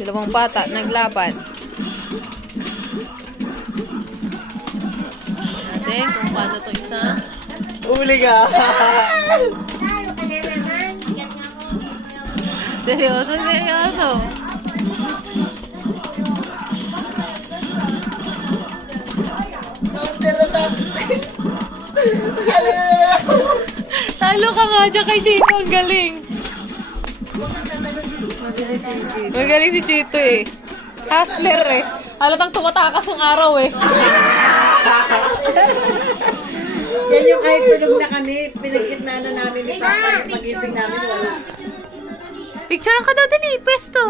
Dalawang bata, naglaban. Natin kung paano to isa. Uli ka! Seryoso, seryoso. Talo ka nga dyan kay Chito. Ang galing. Magaling si Chito eh. Hustler eh. Halatang tumatakas yung araw eh. Yan yung kahit tulog na kami, pinagkitnaan na namin ni Papa. Pag-ising namin, wala. Picturean ka daw din eh. Pesto.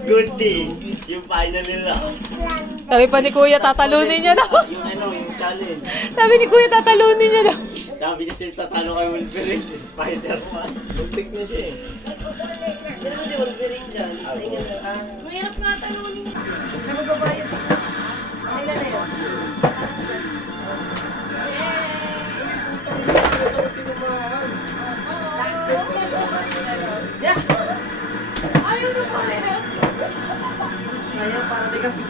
Good thing. Yung final nila. Sabi pa ni Kuya, tatalunin niya daw. Yung yung challenge. Sabi ni Kuya, tatalunin niya daw. Sabi niya sila tatalo kay Wolverine, Spider-Man. Muntik na siya eh. Sino ba si Wolverine dyan? Sa inyo na. Mahirap nga talunin. Siya magbabayad. Kailan na yun? Ayaw na pa eh. Ayaw, para may kapit.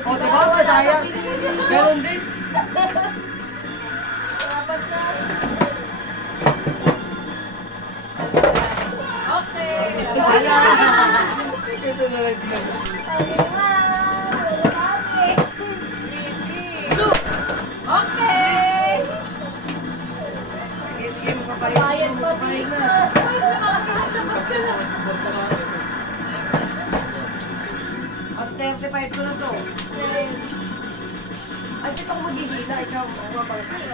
O, diba? Masaya. Meron din. Dapat na. Okay. Kasi nalagyan. Okay. Sige, magpapayan pa, please. At 35 ko na to. Ay, dito ako maghihila. Ikaw, mabangkay.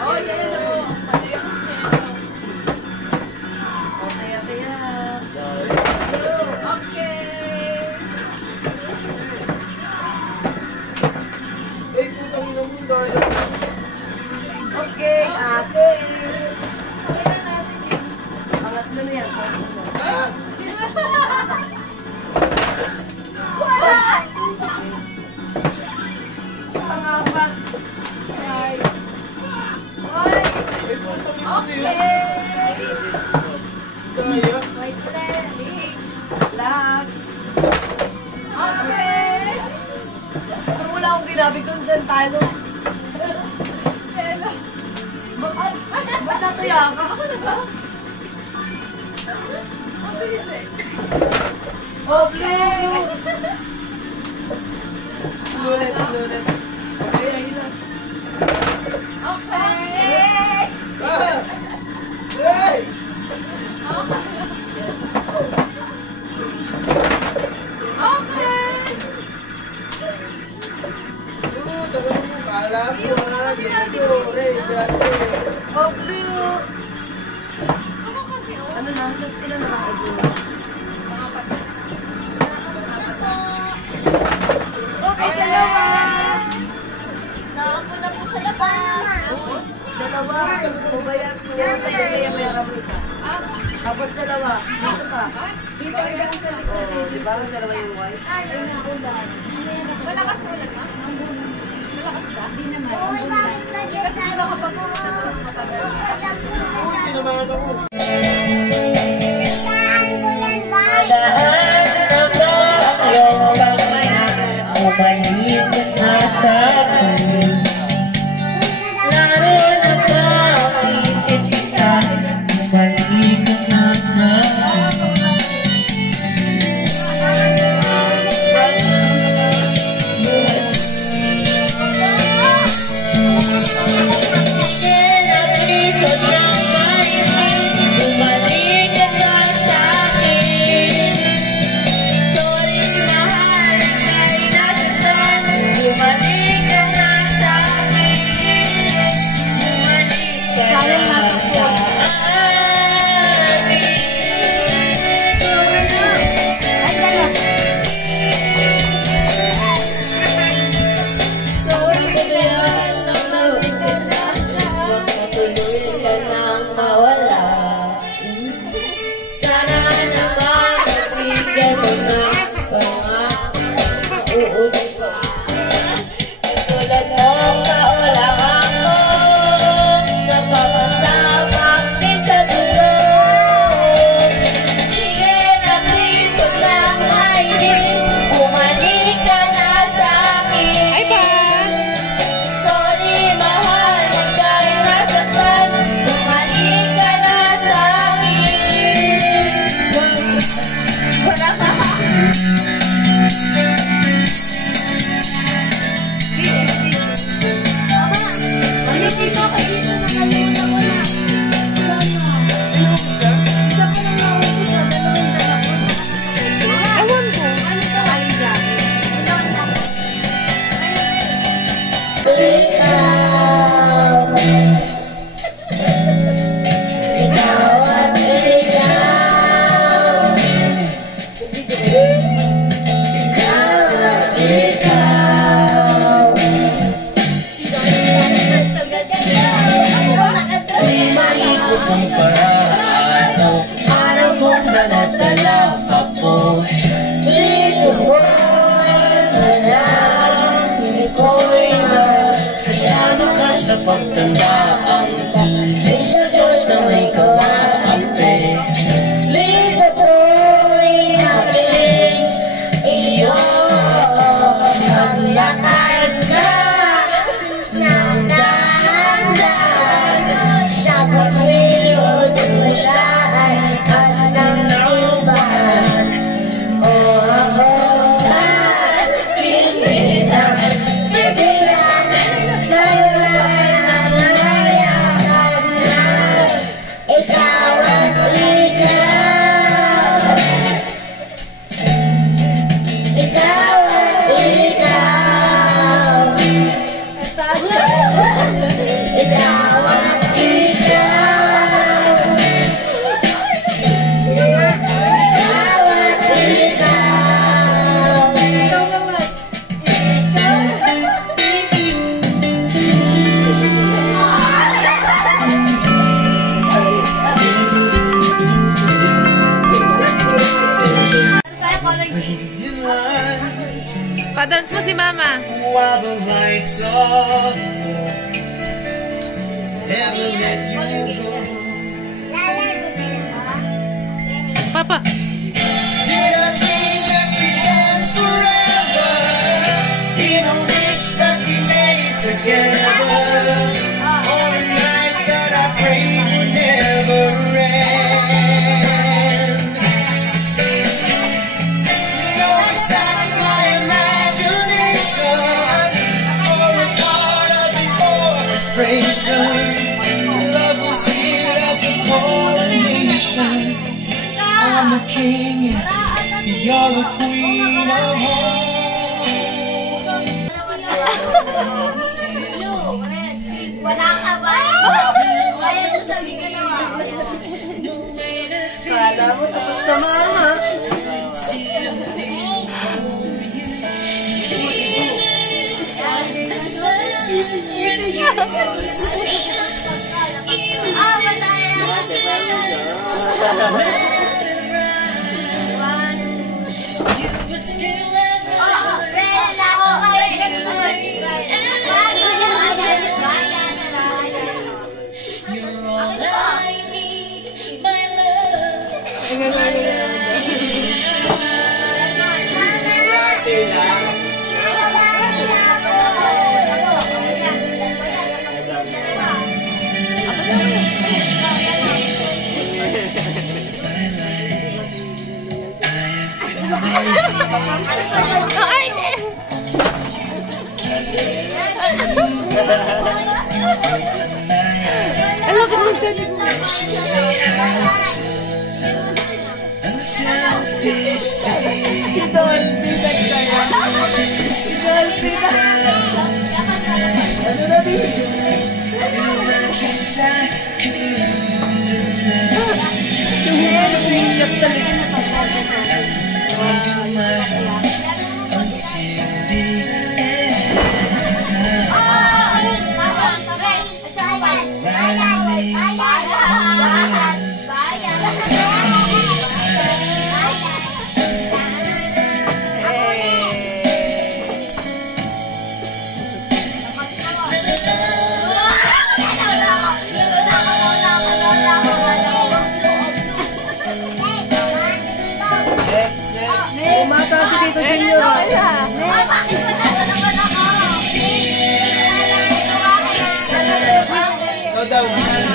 Oh, yellow. Okay, ate yan. Okay. Eh, putang ina mo dahil. Okay, ate. Pangatlo na yan. Pangapat. Kaya. Last. Okay. Kung wala akong ginabig doon dyan, talo. Ba't natuya ka? Ako na ba? Oh, blue! Ulit. Okay, ayun na. Okay. Hey! Okay. Tanong mo, kala mo na, dito, Ray, dati. Oh, blue! Ano na? Tapos ilan na ako? Okay, dalawa! Nakapuna po sa labas. Dalawa. Ubayan mo. Mayroon mo isa. Tapos dalawa. Dito pa. Dito rin lang sa likod. Oh, di ba? Dalawa yung white. Malakas mo ulit, ma? Malakas ba? Hindi naman. Uy, bakit na dyan sa loob ko? Hindi naman ako. Saan ko yan, bay? Bumalik ka na Sa pagtanda ang hiling sa Diyos na may kawaampi. Ligo ko'y napiling iyo. Maglakad ka ng dahan-dahan sa pasilyo dusay at ng naubahan. O ako ba't hindi na pigilan Pa-dance mo si Mama. While the lights are low, never let you go. Papa. Did I dream that we dance forever in a wish that we made together? On a night that I prayed would never end. No, it's not my imagination or a part of the orchestration. Love was here at the coronation. I'm the king, you're the queen of hearts. Wala ka ba? Kaya ito sabi ka naman. Kala mo tapos na Mama.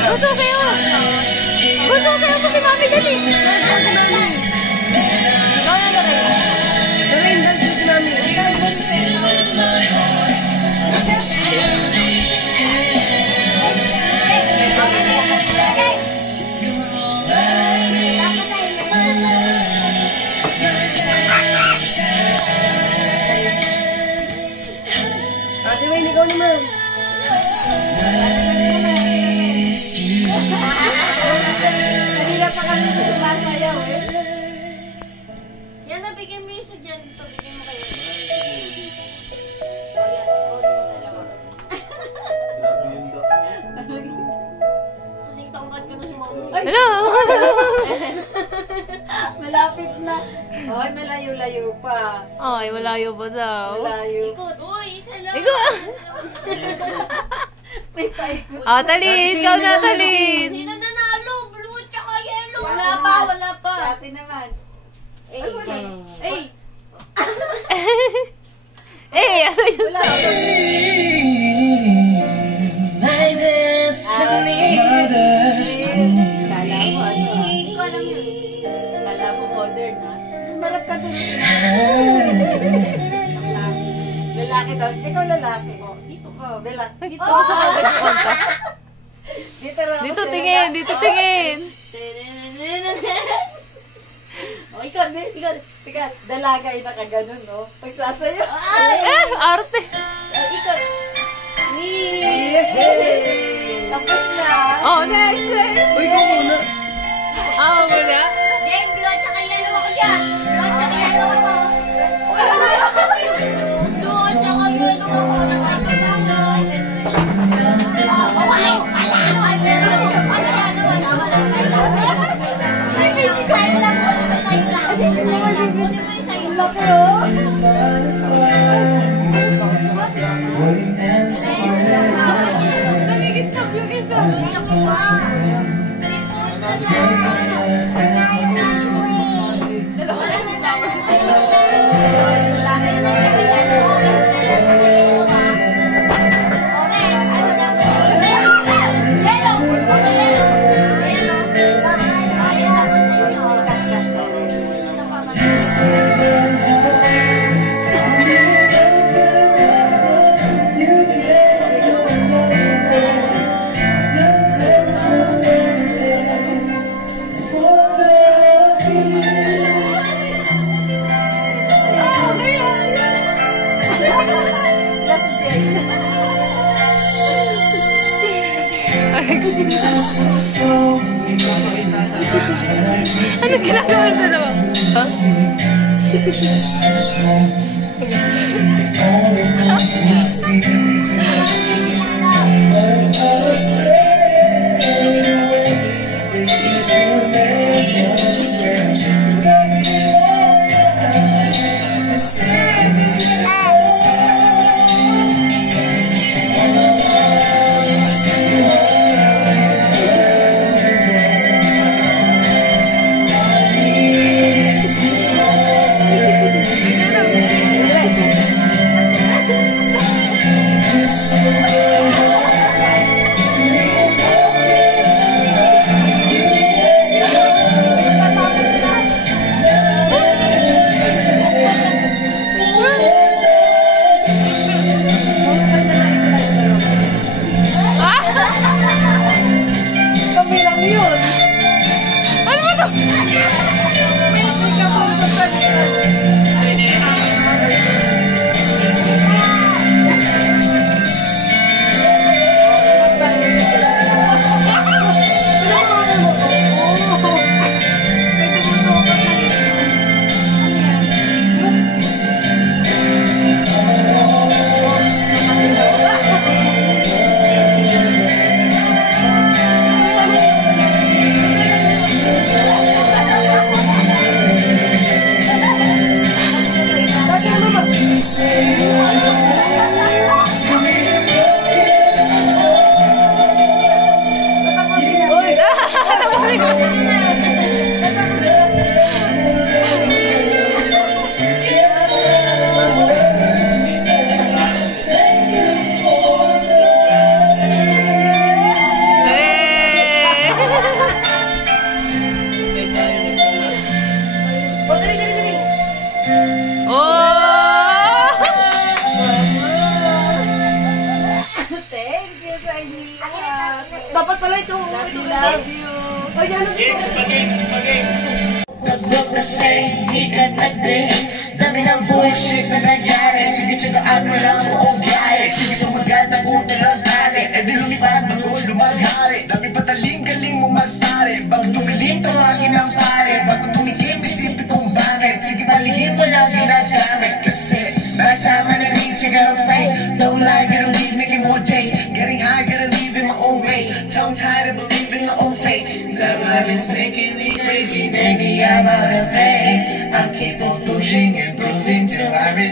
Gusto kayo! Gusto kayo po si Mami dali! Ikaw na Lorraine. Lorraine, dance si Mami. Ate Wayne, ikaw naman. Kanina pa kami sumasayaw eh. Yan, nabigyan mo yung sa dyan. Ito, bigyan mo kayo. O yan, hold mo dalawa. Kasing tangkad ko na si Mamo. Hello! Malapit na. Ay, malayo-layo pa. Ay, malayo ba daw? Malayo. Ikot. Uy, isa lang. Ikaw! May paikot. Ah, Talin! Ikaw na, Talin! Sino nanalo? Blue tsaka yellow. Wala pa, wala pa. Sa atin naman. Eh, Eh, ano yun? Wala pa. My destiny. Kala mo ano ah. Ikaw alam yun. Kala mo modern ah. Marap ka dun. Lalaki daw. Ikaw lalaki. Oh, dito ka. Lalaki. Dito ako sa konta. Dito raw. Dito tingin, dito tingin. O, ikaw, ikaw. Teka, dalaga ay nakaganon, no? Pagsasayo. Arte. Ikaw. Tapos na. Oh, next, next. Uy, ikaw muna. Ah, muna. Jeng, blue tsaka yellow ako dyan. Blue tsaka yellow ako. Blue tsaka yellow ako. Ano ginagawa ng dalawa? Dapat pala ito. Love you. Games pa, games pa, games. Huwag na say, di ka na din. Dami ng bullshit na nangyari. Sige, tsagaan mo lang buong biyahe. Sige, sumagat na buti lang tayo.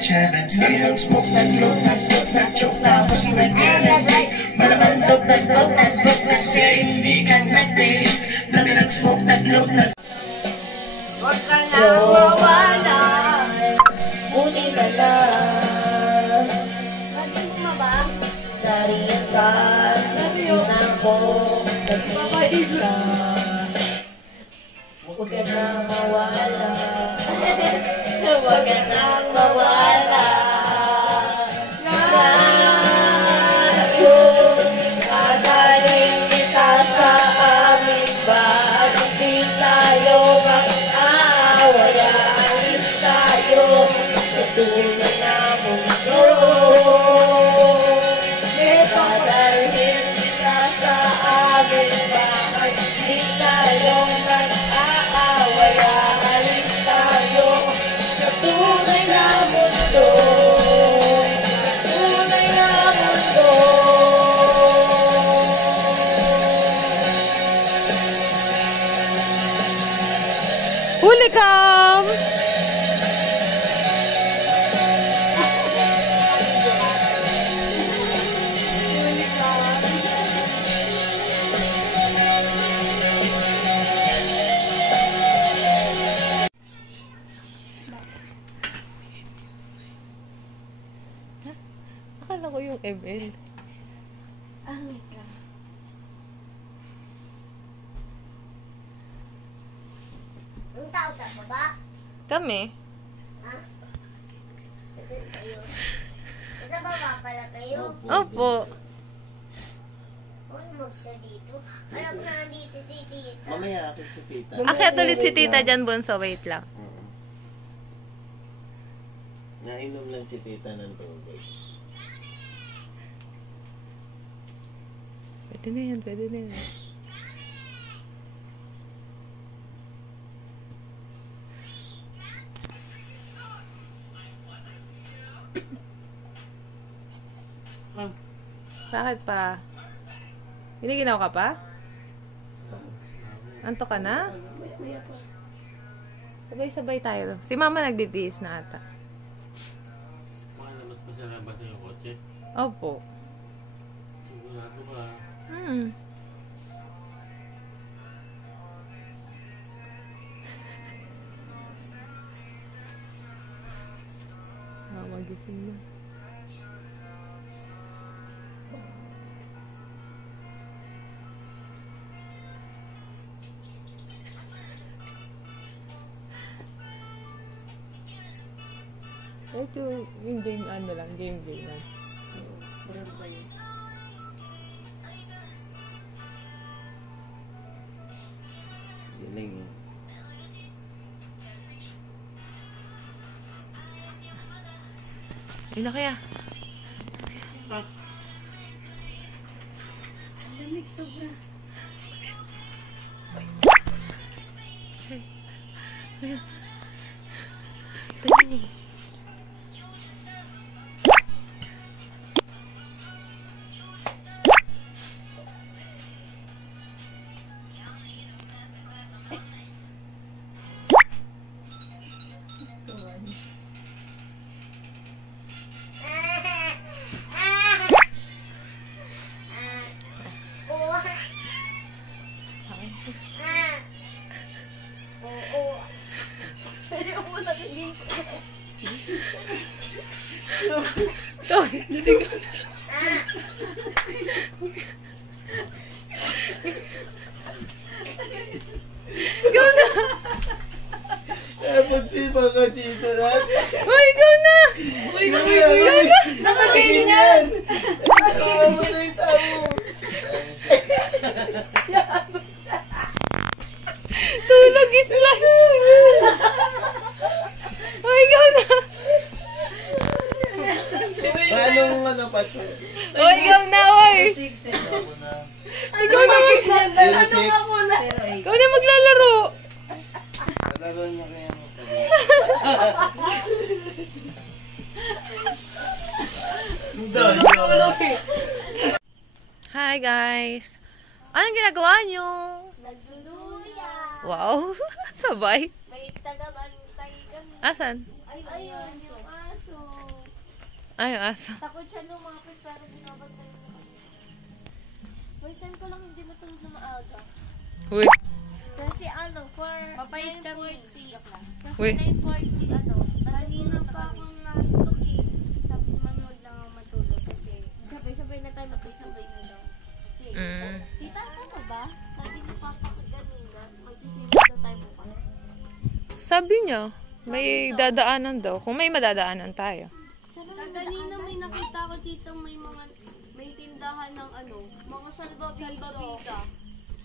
Chevensky, smoke that look, that joke, that was with Malabandog, that book, kasi hindi ka nag-bake. Dami nag-smoke that look, that Huwag ka na mawala. Buti ka lang. Pwede bumaba? Nariyan ka. Nariyan ako. Nagmamais ka. Huwag ka na mawala. Huwag ka na mawala. Sa'yo, kagaling kita sa aming bahay. Di tayo mag-aaway. Alis tayo sa tunay na mundo. Dadalhin kita sa aming bahay. Di tayo mag-aaway. Alis tayo sa tunay na mundo. Sa tunay na mundo. Huli kam! Akala ko yung ML. Yung tao sa baba? Kami. Ha? Sa baba pala kayo? Opo. Huwag magsa dito. Alam na dito si tita. Mamaya akit si tita. Akyat ulit si tita dyan, Bunso. Wait lang. Nainom lang si tita ng tubig. Pwede na yan, pwede na yan. Bakit pa? Giniginaw ka pa? Anto ka na? Sabay-sabay tayo. Si mama nagbibihis na ata. Mas masarap ba sa yung kotse? Opo. Sigurado ba? Magising na. Ito yung game ano lang, game lang. Galing. Yun na kaya. Lamig sobra. Punti ba ka, Chito? Uy, ikaw na! Uy, ikaw na! Nakaganyan! Nakawa mo na yung tao! Tulog isla! Uy, ikaw na! Paano password? Uy, ikaw na, uy! Ikaw na! 06. Ikaw na maglalaro! Nalaro niya kaya mo sabi. Hi guys! Anong ginagawa nyo? Nagluluya. Wow! Sabay! May taga-bantay kami. Asan? Ayun, yung aso. Ay, aso. Takot siya lumapit pero binabantayan niya kami. First time ko lang hindi matulog na maaga. Uy. Kasi ano, for Mapait kami. 9:40. Uy. Kasi 9:40 ano, kanina pa akong nantok eh. Sabi naman huwag lang ako matulog kasi sabay-sabay na tayo matulog na daw. Kasi, tita, ano ba? Sabi ni Papa ko kanina, magsisimula na tayo bukas. Sabi niya, may dadaanan daw. Kung may madadaanan tayo. Kanina may nakita ko dito may tindahan ng ano, mga salbabida.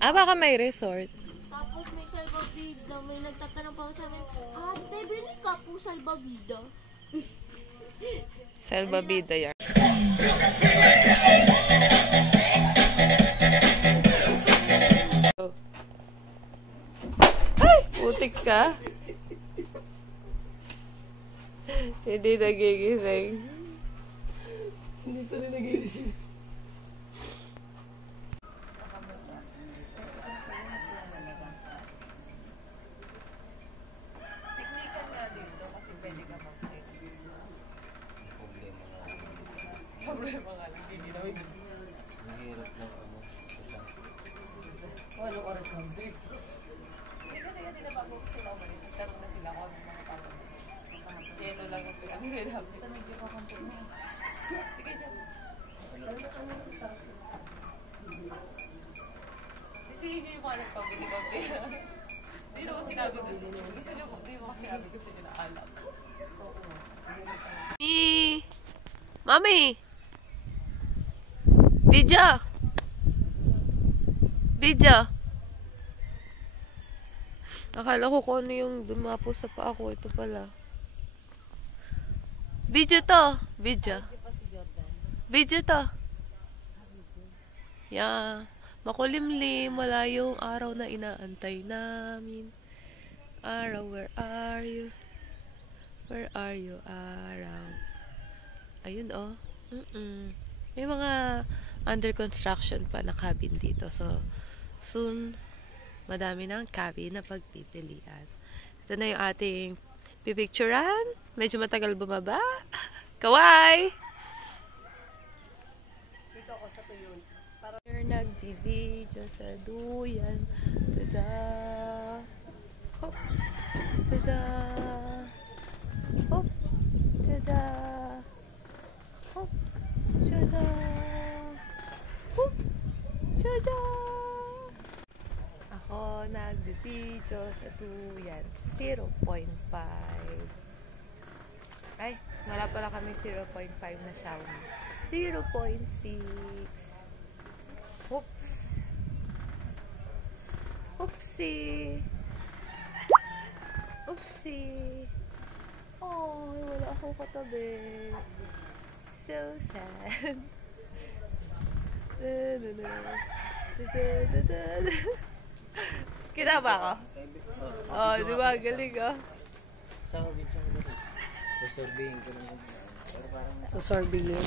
Ah, baka may resort. Tapos may salbabida, may nagtatanong pa sa amin, ate, bili ka po salbabida. Salbabida yan. Ay! Putik ka. Hindi nagigising. Hindi pa rin nagigising. Anong oras ng break? Mami! Video! Video! Akala ko kung ano yung dumapo sa paa ko. Ito pala. Video to! Video. Video to. Yeah. Makulimlim. Wala yung araw na inaantay namin. Araw, where are you? Where are you, araw? Ayun, oh. May mga under construction pa na cabin dito. So, soon, madami ng cabin na pagpipilian. Ito na yung ating pipicturan. Medyo matagal bumaba. Kawai! Dito ako sa tuyon. Nagbibideo sa duyan. Tada! Hop! Tada! Hop! Tada! Hop! Tada! Hop! Tada! Ako nagbibideo sa duyan. 0.5. Ay, wala pala kami 0.5 na Xiaomi. 0.6. Oops. Oopsie. Oopsie. Oh, wala akong katabi. So sad. Kita ba ako? Oh, di ba? Galing oh. Saan ko video mo dito? Sasabihin ko naman. Pero parang Susorbihin.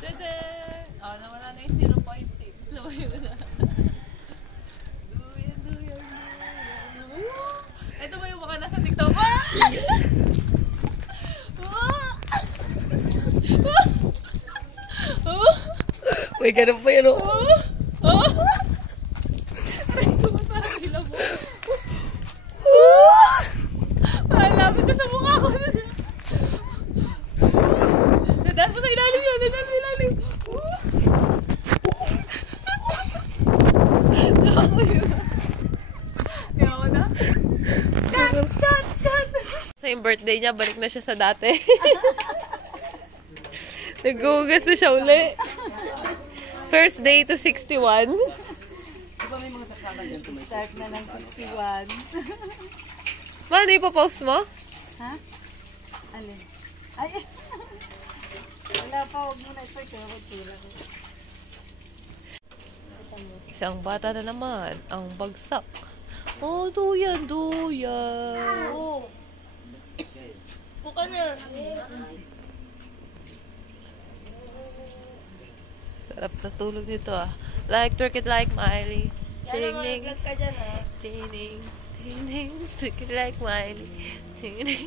Tada! Oh, nawala na yung 0.6. Lumayo na. Duyan, duyan, duyan. Ito ba yung mga nasa TikTok? Uy, ganun pa yan, oh. Aray ko, parang hila mo. Parang lapit na sa mukha ko. Dadaan mo sa ilalim yan. Dadaan mo sa ilalim. Yaw na. Cut, cut, cut. Sa yung birthday niya, balik na siya sa dati. Nag-ugas na siya uli. First day to 61. Start na ng 61. Ano ipopost mo? Ha? Alin? Ay! Wala pa, huwag mo na ito. Isang bata na naman ang bagsak. Oh, duyan, duyan. Oo. Buka na. Sarap na tulog nito ah. Like, twerk it like Miley. Ting-ning. Vlog ka dyan ha. Ting-ning. Ting-ning. Twerk it like Miley. Ting-ning.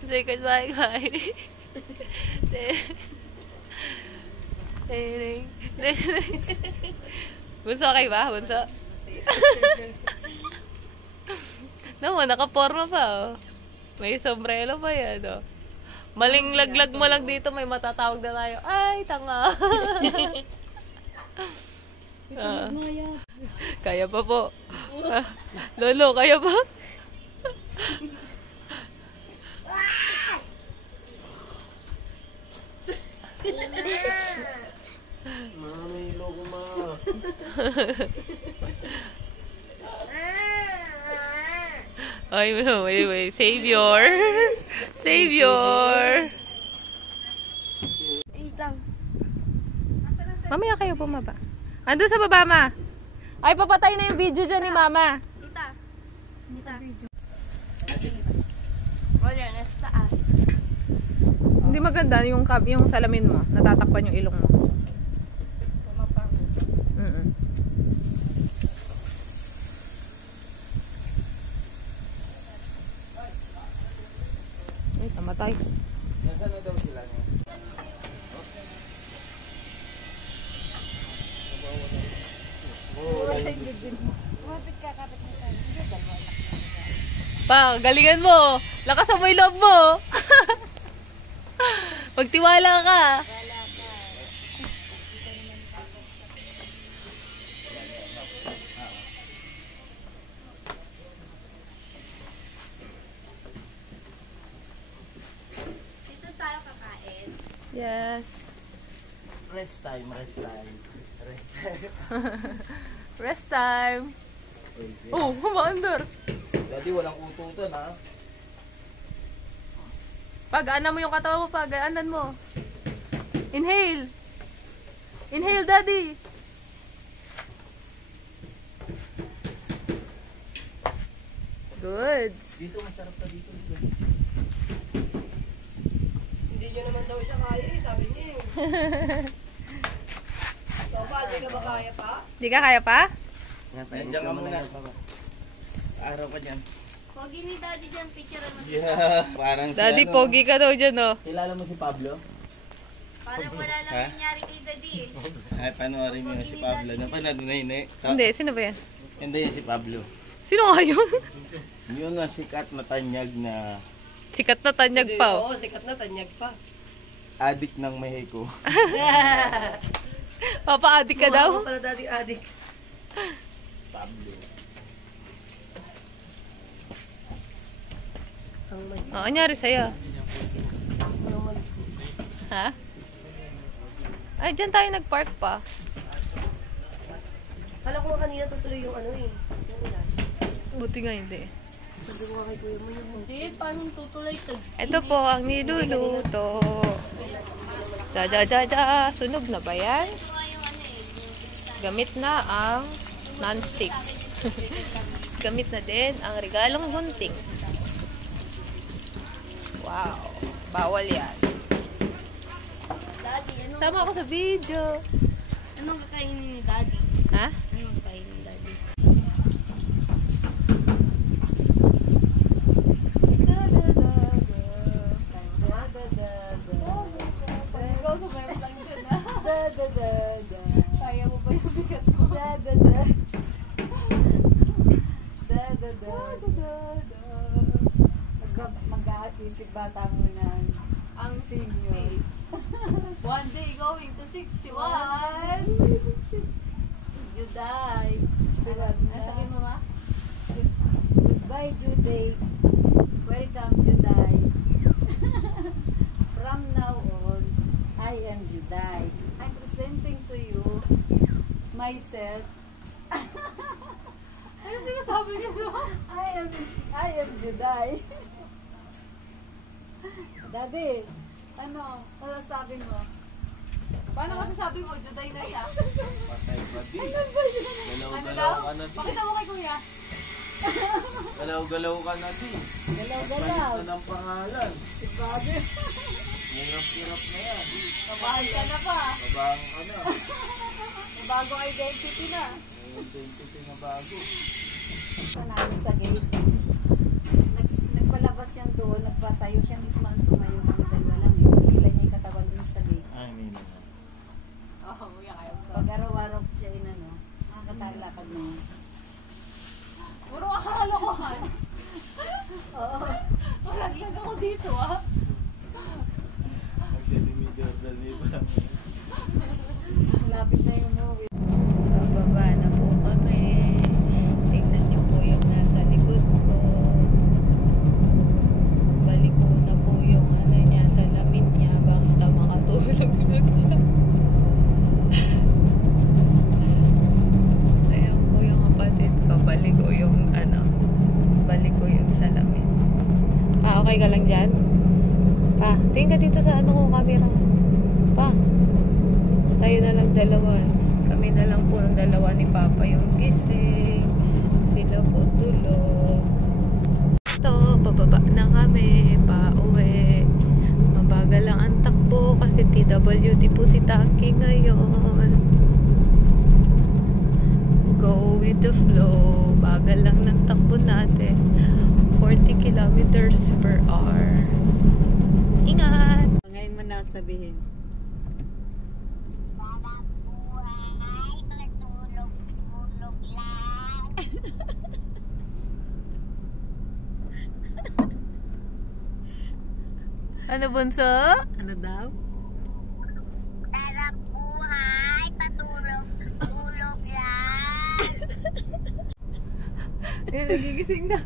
Say goodbye, bye. Bunso, okay ba? Bunso? Naman, nakaporma pa, oh. May sombrero pa yan, oh. Maling laglag mo lang dito, may matatawag na tayo. Ay, tanga. Kaya pa po. Lolo, kaya pa? May loko ma. Ay, wait. Savior. Savior. Wait lang. Mamaya kayo bumaba. Ando sa baba, ma. Ay, papatay na yung video dyan ni mama. Tita. Wala, nasa taas. Hindi maganda yung salamin mo. Natatakpan yung ilong mo. Ay, tamatay. Nasaan na daw sila niya? Pa, galingan mo. Lakas mo yung loob mo. Magtiwala ka. Dito tayo kakain. Yes. Rest time. Rest time. Oh, humaandar. Daddy, walang ututan ha. Pag-anan mo yung katawan mo, pag-anan mo. Inhale. Inhale, daddy. Good. Dito, masarap pa dito. Hindi nyo naman daw siya kaya eh, sabi niya eh. So, di ka ba kaya pa? Di ka kaya pa? Diyan ka muna. Araw ka dyan. Pogi ni Daddy dyan, picture mo. Yeah, parang si Daddy, ano. pogi ka daw dyan, oh. Kilala mo si Pablo? Parang wala lang Ha? nangyari kay Daddy eh. Ay, panoorin mo si Pablo. Napanood mo na yun eh. Hindi, sino ba yan? Hindi yan si Pablo. Sino nga yun? Yun na sikat na tanyag na Sikat na tanyag pa, oh. Oo, sikat na, tanyag pa. adik ng Mexico. Papa-adik ka daw? Mukha pala daddy adik. Pablo. Oo, anyari sa'yo. Ha? Ay, dyan tayo nag-park pa. Kala ko nga kanina tutuloy yung ano eh. Yung ulan. Buti nga hindi. Sabi ko nga kay kuya mo yung Hindi, paano tutuloy ito? Ito po ang niluluto. Ja. Sunog na ba yan? Gamit na ang non-stick. Gamit na din ang regalong gunting. Wow. Bawal yan. Daddy, Sama ako sa video. anong kakainin ni Daddy? Ha? Anong kakainin ni Daddy? Kaya mo ba yung bigat mo? Mag-aatisip bata mo ng Ang senior. One day going to 61. Juday. 61 Sabi na. mo ma? Goodbye, Juday. Welcome, Juday. From now on, I am Juday. I'm presenting to you myself. Ano sinasabi niyo doon? I am Juday. Daddy, ano sabi mo? Paano masasabi mo? Juday na siya. Patay pa di. Ano Galaw-galaw daw? ka na di. Pakita mo kay kuya. Galaw-galaw ka na di. Galaw-galaw. Palit na ng pangalan. Si Father. Hirap-hirap na yan. Kabahal ka na pa. Babang ka na. Bagong identity na. May identity na bago. Pa namin sa gate. siyang doon, nagpatayo siya mismo ang tumayo kami dalawa lang eh. Nakikita niya yung katawan dun sa gate. Ay, may naman. Pag araw-araw ko siya inano, nakakatalakad na yun. Puro akalokohan. Oo. Malaglag ako dito ah. Magdedimidor na diba? Lapit na yung movie. Pababa na po kami. Tingnan niyo po yung nasa likod ko. Balik ko na po yung ano niya, salamin niya. Basta makatulog lang siya. Ayan po yung kapatid ko. Balik ko yung ano. Balik ko yung salamin. Pa, okay ka lang dyan? Pa, tingin ka dito sa ano ko, camera. Pa, tayo na lang dalawa. Kami na lang po ng dalawa ni Papa yung gising. Sila po tulog. Ito, pababa na kami. Pauwi. Mabagal lang ang takbo kasi PWD po si Taki ngayon. Go with the flow. Bagal lang ng takbo natin. 40 kilometers per hour. Ingat! Ngayon mo na sabihin. Ano, bunso? Ano daw? Sarap buhay, patulog, tulog lang. Nagigising na.